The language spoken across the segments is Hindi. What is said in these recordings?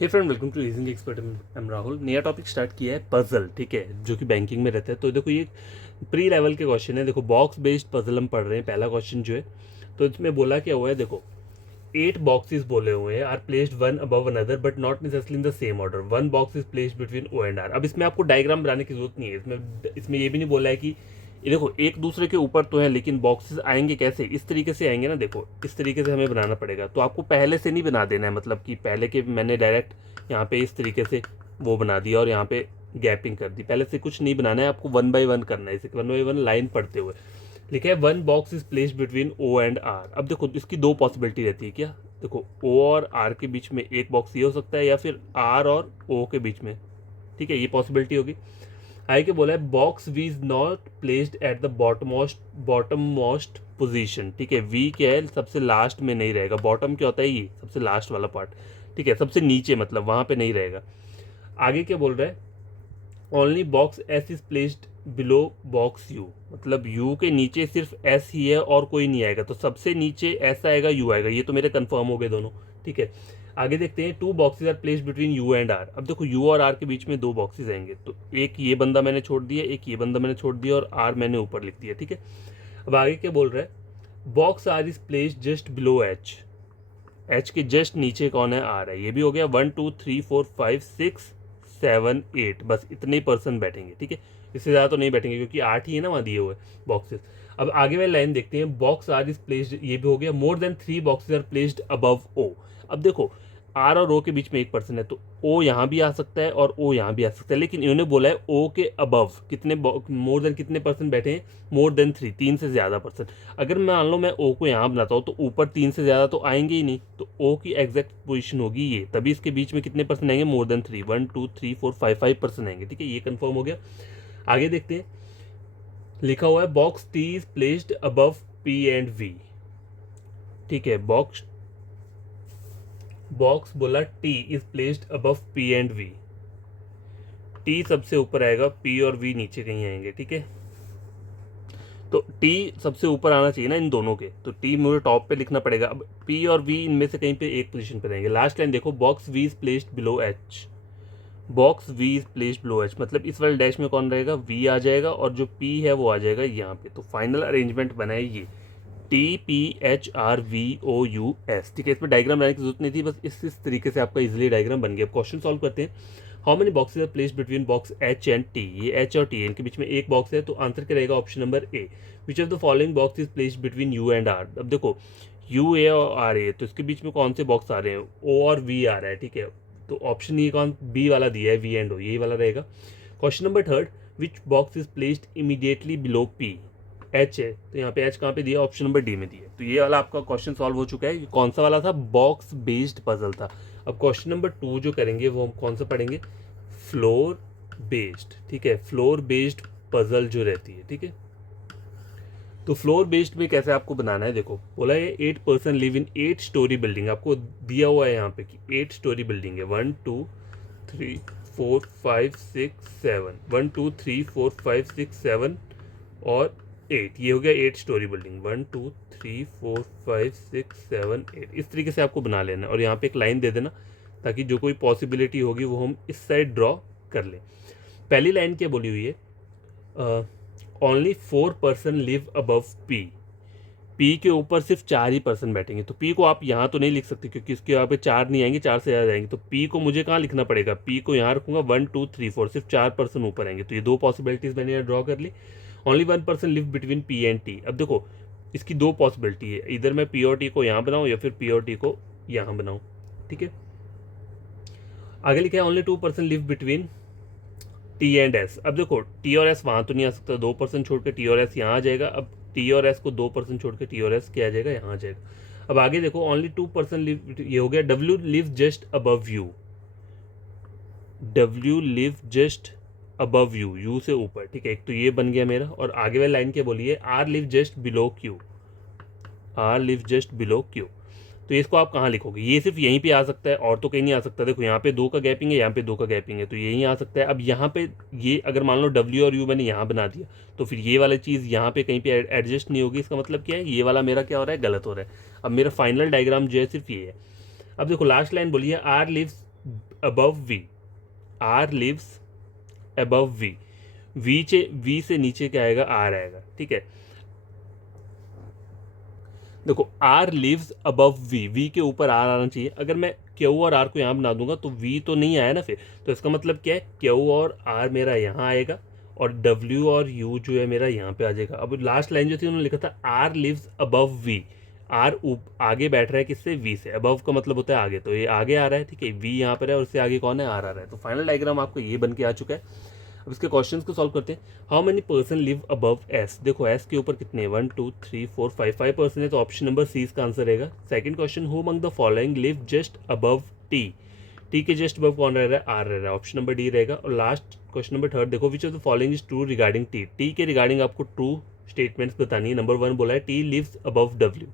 Hey friend, welcome to reasoning expert. Am Rahul. नया टॉपिक स्टार्ट किया है पजल, ठीक है, जो कि बैंकिंग में रहता है। तो देखो, ये प्री लेवल के क्वेश्चन है। देखो, बॉक्स बेस्ड पजल हम पढ़ रहे हैं। पहला क्वेश्चन जो है, तो इसमें बोला क्या हुआ है, देखो 8 बॉक्सेस बोले हुए हैं, are placed one above another but not necessarily in the same order. One box is placed between O and R. अब इसमें आपको डायग्राम बनाने की जरूरत नहीं है। इसमें ये भी नहीं बोला है कि ये देखो एक दूसरे के ऊपर तो है, लेकिन बॉक्सेस आएंगे कैसे, इस तरीके से आएंगे ना। देखो इस तरीके से हमें बनाना पड़ेगा। तो आपको पहले से नहीं बना देना है, मतलब कि पहले के मैंने डायरेक्ट यहाँ पे इस तरीके से वो बना दिया और यहाँ पे गैपिंग कर दी। पहले से कुछ नहीं बनाना है, आपको वन बाय वन करना है। इसे वन बाय वन लाइन पढ़ते हुए लिखा है one box is placed between O and R. अब देखो इसकी दो पॉसिबिलिटी रहती है। क्या देखो, ओ और आर के बीच में एक बॉक्स ये हो सकता है, या फिर आर और ओ के बीच में, ठीक है, ये पॉसिबिलिटी होगी। आई के बोला है box V is not placed at the bottom most position. ठीक है, वी क्या है, सबसे लास्ट में नहीं रहेगा। बॉटम क्या होता है, ये सबसे लास्ट वाला पार्ट, ठीक है, सबसे नीचे, मतलब वहां पे नहीं रहेगा। आगे क्या बोल रहा है, only box S is placed below box you, मतलब यू के नीचे सिर्फ एस ही है और कोई नहीं आएगा। तो सबसे नीचे एस आएगा, यू आएगा। ये तो मेरे कंफर्म हो गए दोनों, ठीक है। आगे देखते हैं, two boxes are placed between U and R. अब देखो यू और आर के बीच में दो बॉक्सेस आएंगे, तो एक ये बंदा मैंने छोड़ दिया, एक ये बंदा मैंने छोड़ दिया, और आर मैंने ऊपर लिख दिया, ठीक है। अब आगे क्या बोल रहा है, box R is placed just below H. H के जस्ट नीचे कौन है, आर है। ये भी हो गया। 1 2 3 4 5 6 7 8, बस इतने ही पर्सन बैठेंगे, ठीक है। इससे ज़्यादा तो नहीं बैठेंगे, क्योंकि 8 ही है ना वहाँ दिए हुए बॉक्सेस। अब आगे वाली लाइन देखते हैं, बॉक्स आर इज प्लेस्ड, ये भी हो गया। More than 3 boxes are placed above O. अब देखो आर और ओ के बीच में एक पर्सन है, तो ओ यहाँ भी आ सकता है और ओ यहाँ भी आ सकता है, लेकिन इन्होंने बोला है ओ के अबव कितने, मोर देन कितने पर्सन बैठे हैं, मोर देन 3, 3 से ज़्यादा पर्सन। अगर मान लो मैं ओ को यहाँ बनाता हूँ, तो ऊपर 3 से ज़्यादा तो आएंगे ही नहीं, तो ओ की एग्जैक्ट पोजीशन होगी ये, तभी इसके बीच में कितने पर्सन आएंगे, मोर देन 3, 1 2 3 4 5 5 पर्सन आएंगे, ठीक है। ये कंफर्म हो गया। आगे देखते हैं, लिखा हुआ है box T is placed above P and V, ठीक है। बॉक्स बोला T is placed above P and V. T सबसे ऊपर आएगा, पी और वी नीचे कहीं आएंगे, ठीक है। तो टी सबसे ऊपर आना चाहिए ना इन दोनों के, तो टी मुझे टॉप पे लिखना पड़ेगा। अब पी और वी इनमें से कहीं पे एक पोजीशन पे रहेंगे। लास्ट लाइन देखो, box V is placed below H. Box V is placed below H, मतलब इस वाले डैश में कौन रहेगा, वी आ जाएगा, और जो पी है वो आ जाएगा यहाँ पे। तो फाइनल अरेंजमेंट बना है ये T P H R V O U S, ठीक है। इसमें डायग्राम बनाने की जरूरत नहीं थी, बस इस तरीके से आपका इजिली डायग्राम बन गया। क्वेश्चन सॉल्व करते हैं। How many boxes are placed between box H and T. ये एच और टी इनके बीच में एक बॉक्स है, तो आंसर क्या रहेगा, option number A. Which of the following box is placed between U and R. अब देखो यू ए और आर ए, तो इसके बीच में कौन से बॉक्स आ रहे हैं, ओ और वी आ रहा है, ठीक है। तो ऑप्शन ये कौन, बी वाला दिया है, वी एंड ओ, यही वाला रहेगा। Question number third, which box is placed immediately below P. H है, तो यहाँ पे एच कहाँ पे दिया, ऑप्शन नंबर डी में दिया। तो ये वाला आपका क्वेश्चन सॉल्व हो चुका है। ये कौन सा वाला था, बॉक्स बेस्ड पजल था। अब क्वेश्चन नंबर 2 जो करेंगे वो हम कौन सा पढ़ेंगे, फ्लोर बेस्ड, ठीक है। फ्लोर बेस्ड पजल जो रहती है, ठीक है। तो फ्लोर बेस्ड में कैसे आपको बनाना है, देखो बोला है 8 person live in 8 story building. आपको दिया हुआ है यहाँ पे कि 8 स्टोरी बिल्डिंग है, 1 2 3 4 5 6 7, 1 2 3 4 5 6 7 और 8। ये हो गया 8 स्टोरी बिल्डिंग, 1 2 3 4 5 6 7 8। इस तरीके से आपको बना लेना है, और यहाँ पे एक लाइन दे देना, ताकि जो कोई पॉसिबिलिटी होगी वो हम इस साइड ड्रॉ कर लें। पहली लाइन क्या बोली हुई है, only 4 person live above P. P के ऊपर सिर्फ 4 ही पर्सन बैठेंगे। तो पी को आप यहाँ तो नहीं लिख सकते, क्योंकि इसके यहाँ पे 4 नहीं आएंगे, 4 से ज़्यादा आएंगे। तो पी को मुझे कहाँ लिखना पड़ेगा, पी को यहाँ रखूंगा, 1 2 3 4, सिर्फ 4 पर्सन ऊपर आएंगे। तो ये दो पॉसिबिलिटीज़ मैंने यहाँ ड्रॉ कर ली। Only 1 person live between P and T. अब देखो इसकी दो पॉसिबिलिटी है, इधर मैं पी और टी को यहाँ बनाऊँ या फिर पी और टी को यहाँ बनाऊँ, ठीक है। आगे लिखा है only 2 person live between T and S. अब देखो टी और एस वहाँ तो नहीं आ सकता, 2 पर्सन छोड़ के टी और एस यहाँ आ जाएगा। अब टी और एस को 2 पर्सन छोड़ के टी और एस क्या आ जाएगा, यहाँ आ जाएगा। अब आगे देखो ओनली 2 पर्सन लिव, ये हो गया W live just above you. W live just above you, you से ऊपर, ठीक है। एक तो ये बन गया मेरा। और आगे वाली लाइन क्या बोली है, R live just below Q. R live just below Q. तो इसको आप कहाँ लिखोगे, ये सिर्फ यहीं पे आ सकता है, और तो कहीं नहीं आ सकता। देखो यहाँ पे 2 का गैपिंग है, यहाँ पे 2 का गैपिंग है, तो यहीं आ सकता है। अब यहाँ पे ये अगर मान लो डब्ल्यू और यू मैंने यहाँ बना दिया, तो फिर ये वाली चीज़ यहाँ पे कहीं पे एडजस्ट नहीं होगी। इसका मतलब क्या है, ये वाला मेरा क्या हो रहा है, गलत हो रहा है। अब मेरा फाइनल डायग्राम जो है सिर्फ ये है। अब देखो लास्ट लाइन बोली है, R lives above V, R lives above V, V से नीचे क्या आएगा, आर आएगा, ठीक है। देखो R lives above V, V के ऊपर आर आना चाहिए। अगर मैं क्यू और आर को यहाँ बना दूंगा तो वी तो नहीं आया ना फिर, तो इसका मतलब क्या है, क्यू और आर मेरा यहाँ आएगा और डब्ल्यू और यू जो है मेरा यहाँ पे आ जाएगा। अब लास्ट लाइन जो थी उन्होंने लिखा था R lives above V, R आगे बैठ रहा है किससे, वी से। अबव का मतलब होता है आगे, तो ये आगे आ रहा है, ठीक है, वी यहाँ पर है और उससे आगे कौन है, आर आ रहा है। तो फाइनल डायग्राम आपको ये बन के आ चुका है। अब इसके क्वेश्चंस को सॉल्व करते हैं। How many person live above S, देखो एस के ऊपर कितने, 1 2 3 4 5 पर्सन है, तो ऑप्शन नंबर सी इसका आंसर रहेगा। Second question, who among the following live just above T, T के जस्ट अबव कौन रह रहा है, आर रह रहा है, ऑप्शन नंबर डी रहेगा। और लास्ट क्वेश्चन नंबर थर्ड, देखो which of the following is true regarding T, T के रिगार्डिंग आपको ट्रू स्टेटमेंट्स बतानी है। नंबर 1 बोला है T lives above W,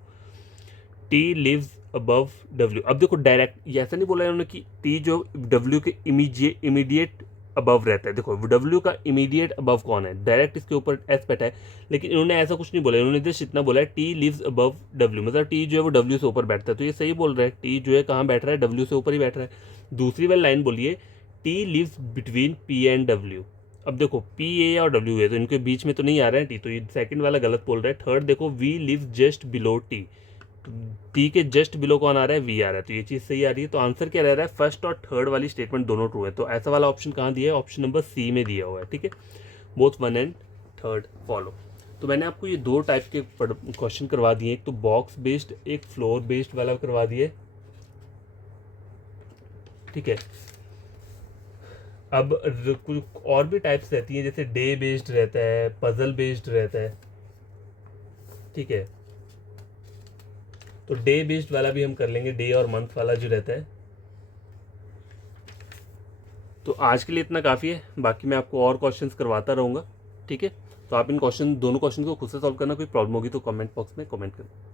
T lives above W. अब देखो डायरेक्ट ऐसा नहीं बोला है उन्होंने कि टी जो डब्ल्यू के इमीडिएट अबव रहता है। देखो डब्ल्यू का इमीडिएट अबव कौन है, डायरेक्ट इसके ऊपर एस बैठा है, लेकिन इन्होंने ऐसा कुछ नहीं बोला, इन्होंने जस्ट इतना बोला है टी लिव्स अबव डब्ल्यू, मतलब टी जो है वो डब्ल्यू से ऊपर बैठता है। तो ये सही बोल रहा है, टी जो है कहाँ बैठ रहा है, डब्ल्यू से ऊपर ही बैठ रहा है। दूसरी वाली लाइन बोलिए, T lives between P and W. अब देखो पी ए और डब्ल्यू है तो इनके बीच में तो नहीं आ रहा है टी, तो ये सेकंड वाला गलत बोल रहा है। थर्ड देखो V lives just below T, T के जस्ट बिलो कौन आ रहा है, वी आ रहा है, तो ये चीज़ सही आ रही है। तो आंसर क्या रह रहा है, फर्स्ट और थर्ड वाली स्टेटमेंट दोनों ट्रू है। तो ऐसा वाला ऑप्शन कहाँ दिया है, ऑप्शन नंबर सी में दिया हुआ है, ठीक है। Both 1 and 3 follow. तो मैंने आपको ये दो टाइप के क्वेश्चन करवा दिए, एक तो बॉक्स बेस्ड, एक फ्लोर बेस्ड वाला करवा दिए, ठीक है। अब कुछ और भी टाइप्स रहती हैं, जैसे डे बेस्ड रहता है, पजल बेस्ड रहता है, ठीक है। तो डे बेस्ड वाला भी हम कर लेंगे, डे और मंथ वाला जो रहता है। तो आज के लिए इतना काफ़ी है, बाकी मैं आपको और क्वेश्चंस करवाता रहूँगा, ठीक है। तो आप इन दोनों क्वेश्चन को खुद से सॉल्व करना, कोई प्रॉब्लम होगी तो कमेंट बॉक्स में कमेंट करना।